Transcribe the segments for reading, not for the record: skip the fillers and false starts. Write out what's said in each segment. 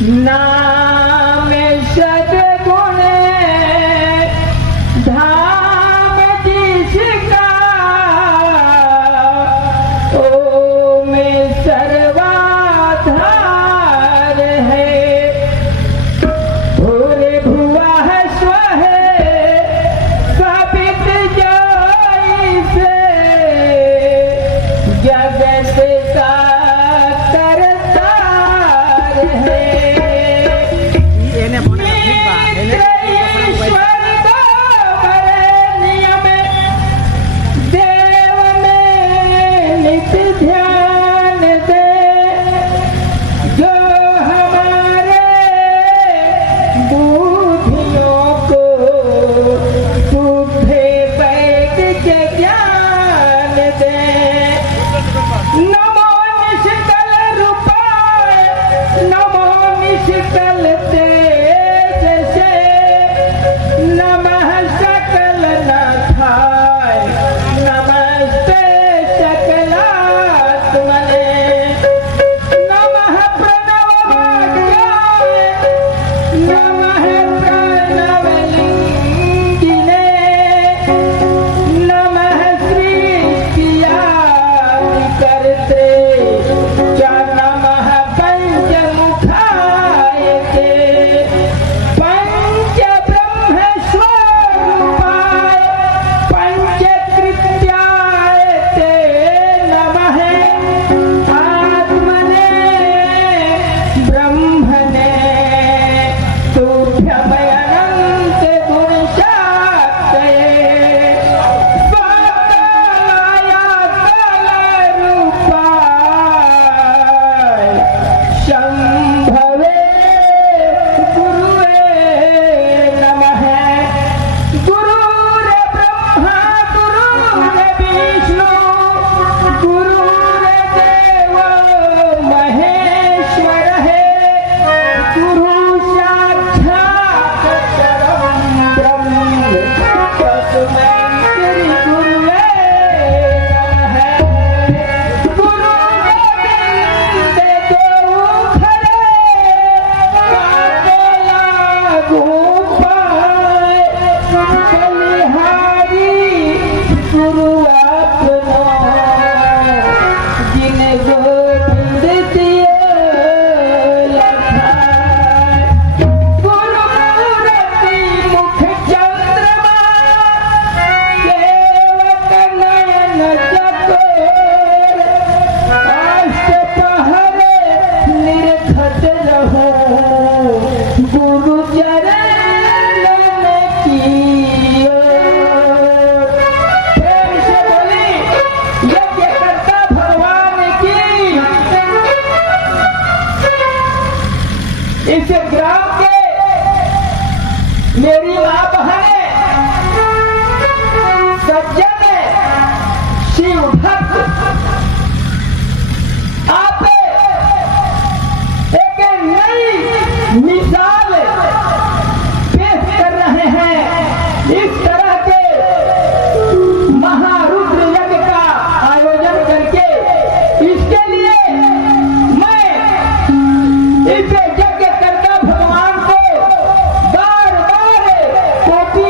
नाम सद्गुण धाम जिसका ओम सर्वाधार है। भूरे भुवः स्वः कपित जैसे जगत का करतार है। ईश्वर को वरेण्य में देव में नित्य ध्यान दे। जो हमारे बुद्धियों को शुद्ध वैदिक ज्ञान दे। नमो निष्कल रूपाय नमो निष्कल तेज से नमः सकल नाथाय नमस्ते सकलात्मने। नमः प्रणववाक्याय नमः प्रणवलिंगिने नमः सृष्टियादिकर्त्रे च नमः पंचमुखाय ते पंचब्रह्मस्वरूपाय पंचकृत्याय ते नमः। आत्मने ब्रह्मणे तुभ्यमनन्त गुणशाक्तये स्वकालाय कालरूपाय शम्भवे गुरुवे नमः। गुरुर्ब्रह्मा गुरुर्विष्णु गुरुर्देवो महेश्वरः गुरु साक्षात् परं ब्रह्म तस्मै श्री गुरुवे नमः। गुरु गोविंद देव खरे काकेला गोपाय बलिहारी गुरु आपनो जिन गोविंद दियो लखाय। गुरु मूर्ति मुख चंद्रमा सेवक नयन चकोर अष्ट पहरे निरखत रहो गुरु चरण की ओर। प्रेम से बोली यज्ञकर्ता भगवान की। इस ग्राम के मेरी माँ बहने सज्जन शिव भक्त आप एक नई मिसाल पेश कर रहे हैं। इस तरह के महारुद्र यज्ञ का आयोजन करके इसके लिए मैं इस यज्ञ करता भगवान को बार बार कोटि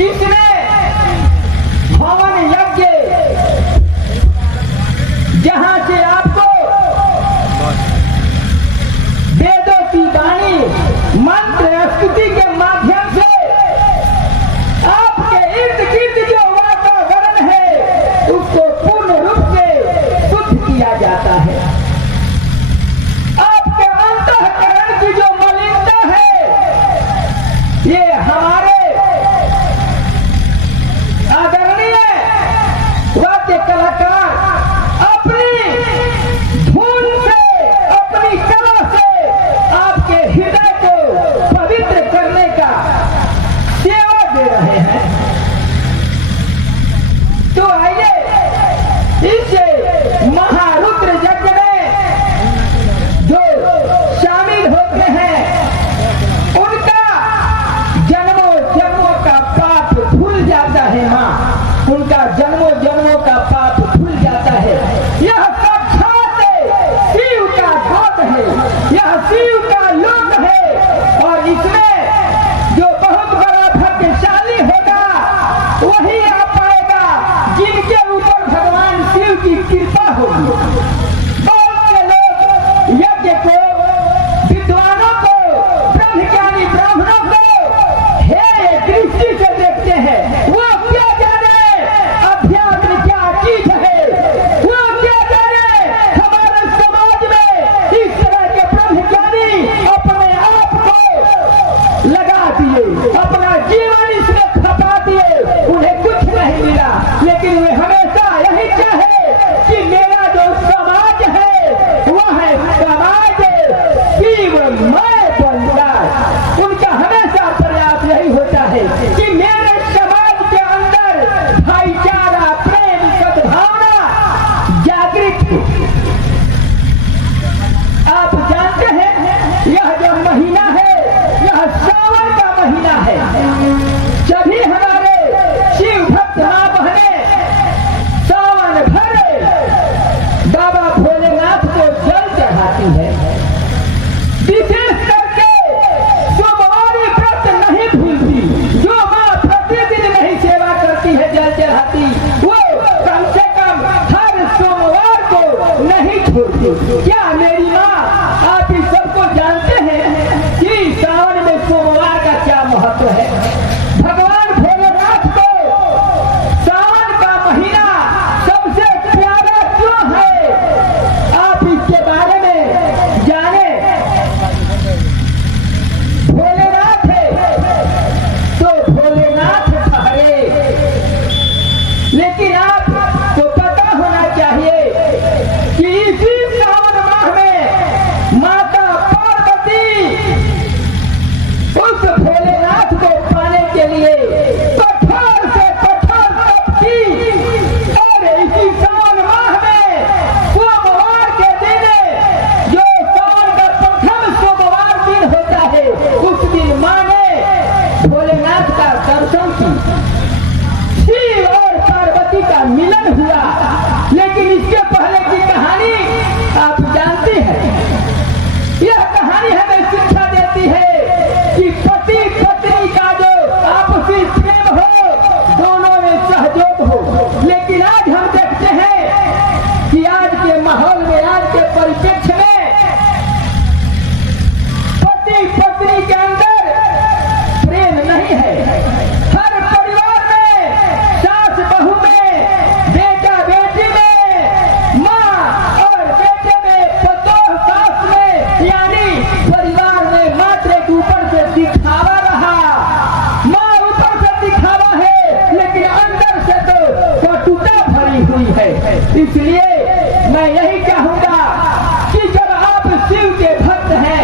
इसमें हवन यज्ञ, जहां से आपको वेदों की वाणी, मंत्र स्तुति के माध्यम से आपके इर्द गिर्द जो वातावरण है उसको पूर्ण रूप से शुद्ध किया जाता है। आपके अंतःकरण की जो मलिनता है, ये हमारे आदरणीय वाद्य कलाकार अपनी धुन से, अपनी कला से आपके हृदय को पवित्र करने का सेवा दे रहे हैं। तो आइए इस महारुद्र यज्ञ में जो शामिल होते हैं उनका जन्मों जन्मों का पाप भूल जाता है। माँ, उनका जन्मों जन्मों का पाप भूल जाता है। यह साक्षात शिव का धाम है, यह शिव का लोक है और इसमें जो बहुत बड़ा भाग्यशाली होगा वही आ पाएगा जिनके ऊपर भगवान शिव की कृपा होगी। बहुत से लोग यज्ञ को, विद्वानों को, ब्रह्मज्ञानी ब्राह्मणों को हे दृष्टि से देखते हैं। वो क्या जाने अध्यात्म क्या चीज है, वो क्या जाने हमारे समाज में इस तरह के ब्रह्मज्ञानी अपने आप को लगा दिए, अपना जीवन इसमें खपा दिए, उन्हें कुछ नहीं मिला, लेकिन वे हमेशा यही चाहे कि मेरा जो समाज है वह है समाज शिवमय बन जाए। उनका हमेशा प्रयास यही होता है कि मेरे समाज के अंदर भाईचारा, प्रेम, सद्भावना जागृत हो। आप जानते हैं यह जो महीना है यह सावन का महीना है। जभी हमारे शिव भक्त मां बहने सावन भर बाबा भोलेनाथ को जल चढ़ाती है। विशेष करके सोमवारी व्रत नहीं भूलती, जो मां प्रतिदिन नहीं सेवा करती है, जल चढ़ाती, वो कम से कम हर सोमवार को नहीं छोड़ती। क्या मेरी माँ, आप इस सबको जानते हैं कि सावन में सोमवार का क्या महत्व है? भगवान भोलेनाथ को सावन का महीना सबसे प्यारा क्यों है? आप इसके बारे में जाने। भोलेनाथ है तो भोलेनाथ ठहरे, लेकिन आपको पता होना चाहिए कि इसी सावन माह में माता पार्वती उस भोलेनाथ को पाने के लिए कठोर से कठोर तप की, और इसी सावन माह में सोमवार के दिन, जो सावन का प्रथम सोमवार दिन होता है, उस दिन मां ने भोलेनाथ का दर्शन की। शिव और पार्वती का मिलन हुआ, लेकिन इसके पहले की कहानी आप जानती हैं। यह कहानी हमें शिक्षा देती है कि पति पत्नी का जो आपसी प्रेम हो, दोनों में सहयोग हो। लेकिन आज हम देखते हैं कि आज के माहौल में, आज के परिप्रेक्ष्य में पति पत्नी के अंदर प्रेम नहीं है। हर परिवार में, सास बहू में, बेटा बेटी में, माँ और बेटे में, पतोह सास में, यानी परिवार में मात्र एक ऊपर से दिखावा रहा। माँ ऊपर से दिखावा है, लेकिन अंदर से तो कटुता भरी हुई है। इसलिए मैं यही कहूँगा कि जब आप शिव के भक्त हैं,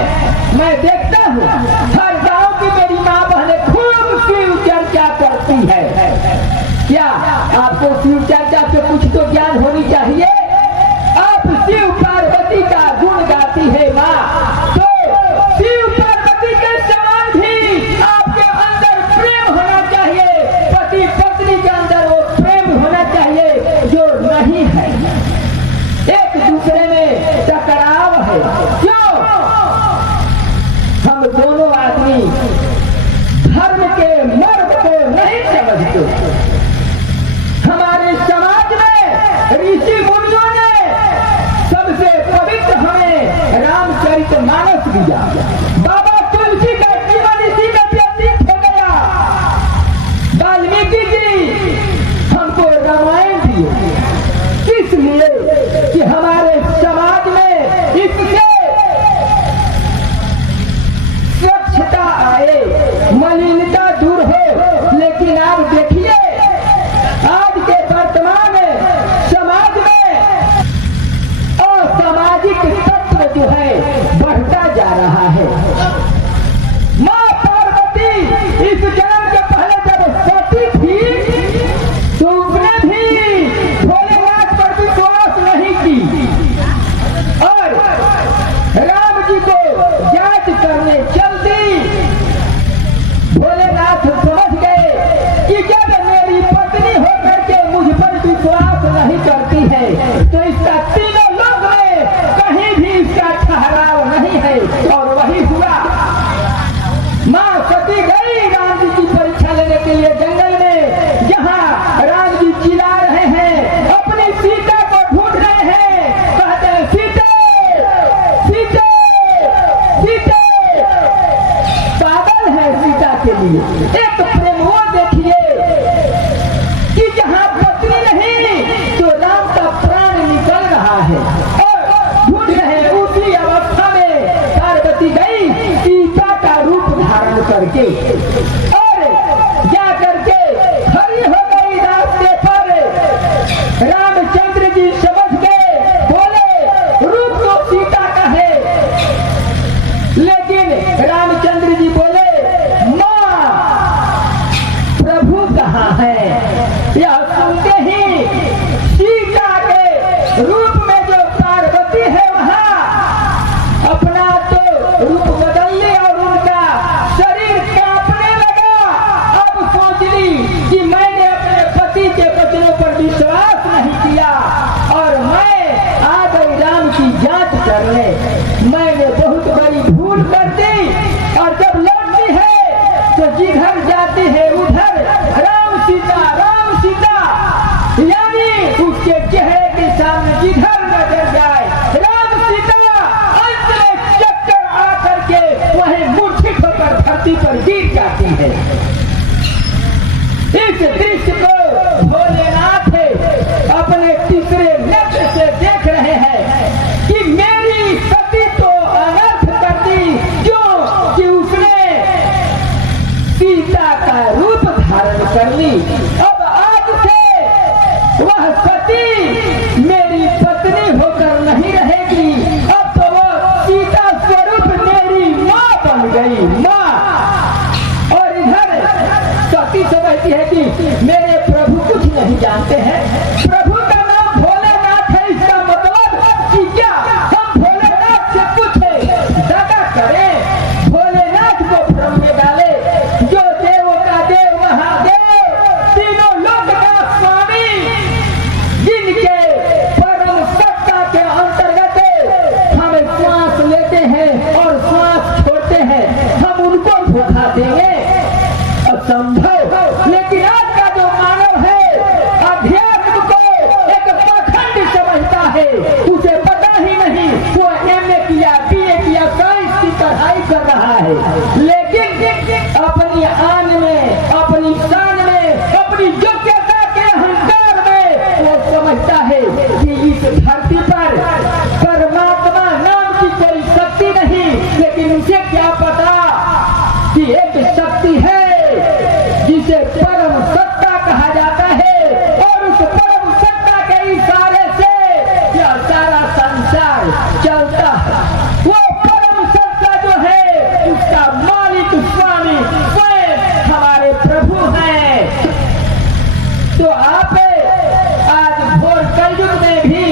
मैं देखता हूँ हर गांव की मेरी माँ बहनें खूब शिव चर्चा करती है। क्या आपको शिव चर्चा से कुछ तो ज्ञान होनी चाहिए? आप शिव पार्वती का गुण गाती है माँ, तो शिव पार्वती के समान भी आपके अंदर प्रेम होना चाहिए। पति पत्नी के अंदर वो प्रेम होना चाहिए जो नहीं है। एक दूसरे में टकराव है। क्यों? हम दोनों आदमी धर्म के मर्म को नहीं समझ अब देखिए आज के वर्तमान समाज में असामाजिक तत्व जो है बढ़ता जा रहा है। माँ पार्वती इस जन्म के पहले जब सती थी तो उसने भी भोलेनाथ पर विश्वास नहीं की और राम जी को जांच करने चल दी। भोलेनाथ समझ गए कि जब मेरी पत्नी होकर के मुझ पर विश्वास नहीं करती है तो इसका तीनों लोग में कहीं भी इसका ठहराव नहीं है। और वही हुआ। माँ सती गई राम जी की परीक्षा लेने के लिए जंगल में, जहाँ राम जी चिल्ला रहे हैं, अपनी सीता को ढूंढ रहे हैं, कहते हैं सीते सीते सीते। पागल है सीता के लिए। एक प्रेम वो देखिए कि जहाँ पत्नी नहीं तो राम का प्राण निकल रहा है और ढूंढ रहे। उसी अवस्था में पार्वती गई सीता का रूप धारण करके और जा करके खड़ी हो गई रास्ते पर। रामचंद्र जी समझ गए, बोले रूप तो सीता का है, लेकिन रामचंद्र जी बोले माँ प्रभु कहाँ है। यह सुनते ही सीता के रूप में जो पार्वती है वहाँ अपना तो रूप बदल लिया और उनका शरीर कांपने लगा। अब सोच ली कि मैंने अपने पति के वचनों पर विश्वास नहीं किया और मैं आ गई राम की जांच करने। मैंने बहुत बड़ी भूल कर दी और जब लौटती है तो जिधर जाती है उधर राम सीता यानी उसके चेहरे के सामने जिधर नजर जाए राम सीता। अंत में चक्कर आकर के वहीं मूर्छित होकर धरती पर गिर जाती है। इस दृश्य को भोलेनाथ अपने तीसरे नेत्र से देख रहे हैं कि मेरी सती तो अनर्थ कर दी क्यों कि उसने सीता का रूप धारण कर ली। अब आज से वह सती मेरी पत्नी होकर नहीं रहेगी, अब तो वह सीता स्वरूप मेरी माँ बन गई, माँ। और इधर सती समझती है कि मेरे प्रभु कुछ नहीं जानते हैं। प्रभु का नाम भोलेनाथ है, इसका मतलब कि क्या हम भोलेनाथ से कुछ दगा करें, भोलेनाथ को भ्रम में डाले। जो देवों का देव महादेव, तीनों लोक का स्वामी, जिनके परम सत्ता के अंतर्गत हम श्वास लेते हैं और श्वास छोड़ते हैं, हम उनको धोखा देंगे? असंभव। लेकिन आज का जो मानव है अध्यात्म को एक पाखंड समझता है, उसे पता ही नहीं वो एमए किया, बीए किया, साइंस की पढ़ाई कर रहा है, लेकिन अपनी आन में, अपनी शान में, अपनी योग्यता के अहंकार में वो समझता है कि इस धरती पर परमात्मा नाम की कोई शक्ति नहीं। लेकिन उसे क्या पता कि एक शक्ति है जिसे परम सत्ता कहा जाता है और उस परम सत्ता के इशारे से यह सारा संसार चलता है। वो परम सत्ता जो है उसका मालिक स्वामी स्वयं हमारे प्रभु हैं। तो आप आज घोर कलयुग में भी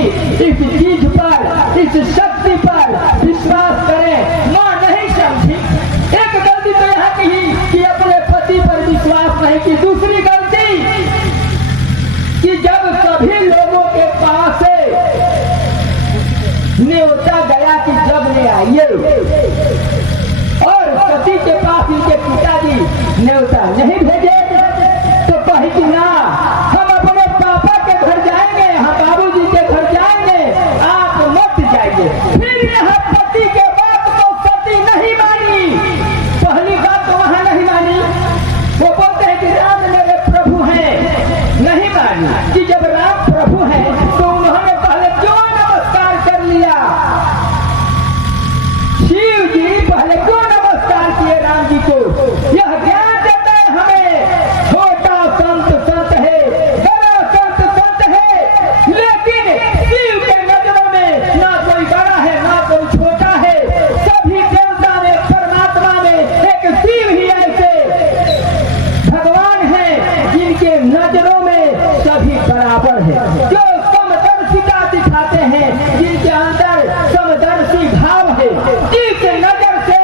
इस चीज पर, इस शक्ति पर विश्वास करें। माँ नहीं समझी। एक गलती तो यहाँ की कि अपने पति पर विश्वास नहीं की। दूसरी गलती कि जब सभी लोगों के पास न्योता गया कि जब ले आइए और पति के पास इनके पिताजी न्योता नहीं भेजे तो कही कि ना हम अपने पापा के घर जाएंगे, हम बाबूजी के घर जाएंगे, आप मत जाइए। फिर यहाँ पति के बात को सती नहीं मानी। पहली बात तो वहां नहीं मानी। वो बोलते हैं कि राम मेरे प्रभु हैं, नहीं मानी कि जब राम प्रभु हैं तो उन्होंने पहले क्यों नमस्कार कर लिया। शिव जी पहले क्यों नमस्कार किए राम जी को। यह ज्ञान देता है हमें छोटा है, जो समदर्शिता दिखाते हैं, जिनके अंदर समदर्शी भाव है, जिस नजर से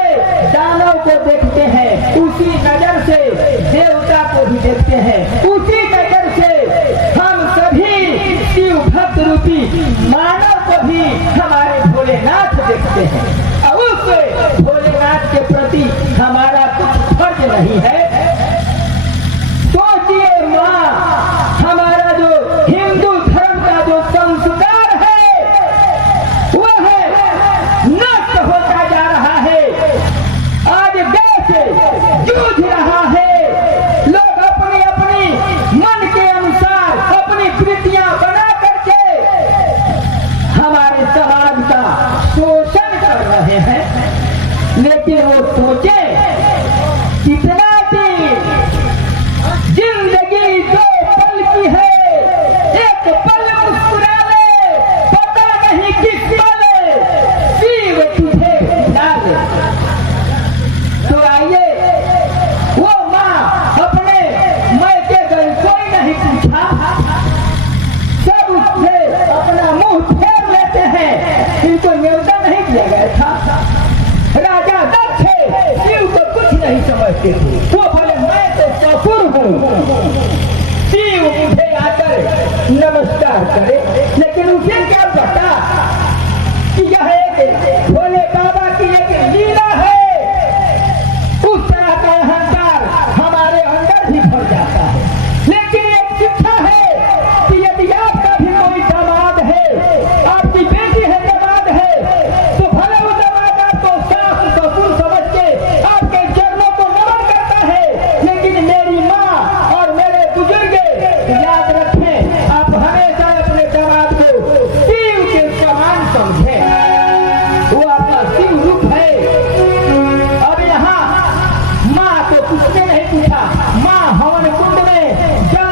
दानव को देखते हैं उसी नजर से देवता को भी देखते हैं, उसी नजर से हम सभी शिव भक्त रूपी मानव को भी हमारे भोलेनाथ देखते हैं। और उस भोलेनाथ के प्रति हमारा कुछ फर्ज नहीं है। सोचिए माँ, हमारा जो हिंदू धर्म का जो संस्कार है वह नष्ट होता जा रहा है। आज देश जूझ रहा है, लोग अपनी अपनी मन के अनुसार अपनी कृतियां बना करके हमारे समाज का शोषण कर रहे हैं। लेकिन वो सोचे कितना जिंदगी दो पल की है, एक पल मुस्कुरा ले, पता नहीं किस पल शिव तुझे डाले। तो आइए, वो माँ अपने मैके गई, कोई नहीं पूछा, सब उससे अपना मुंह फेर लेते हैं। इनको न्योता नहीं दिया गया था। राजा दक्ष शिव को कुछ नहीं समझते थे, वो बोले मैं तो कपूर हूँ, शिव मुझे आकर नमस्कार करे। लेकिन उसे क्या पता कि यह एक भोले बाबा की एक लीला है। उस तरह का अहंकार हमारे अंदर भी भर जाता है। लेकिन एक शिक्षा है कि यदि आपका भी कोई दामाद है, आपकी बेटी है, दामाद है, तो भले वो दामाद आपको सास ससुर समझ के आपके चरणों को नमन करता है, लेकिन मेरी माँ और मेरे बुजुर्ग याद रखें, आप हमेशा अपने दामाद को शिव के समान समझें। वो आपका शिव रूप है। अब यहाँ माँ को किसने नहीं पूछा, माँ हवन कुंड में जल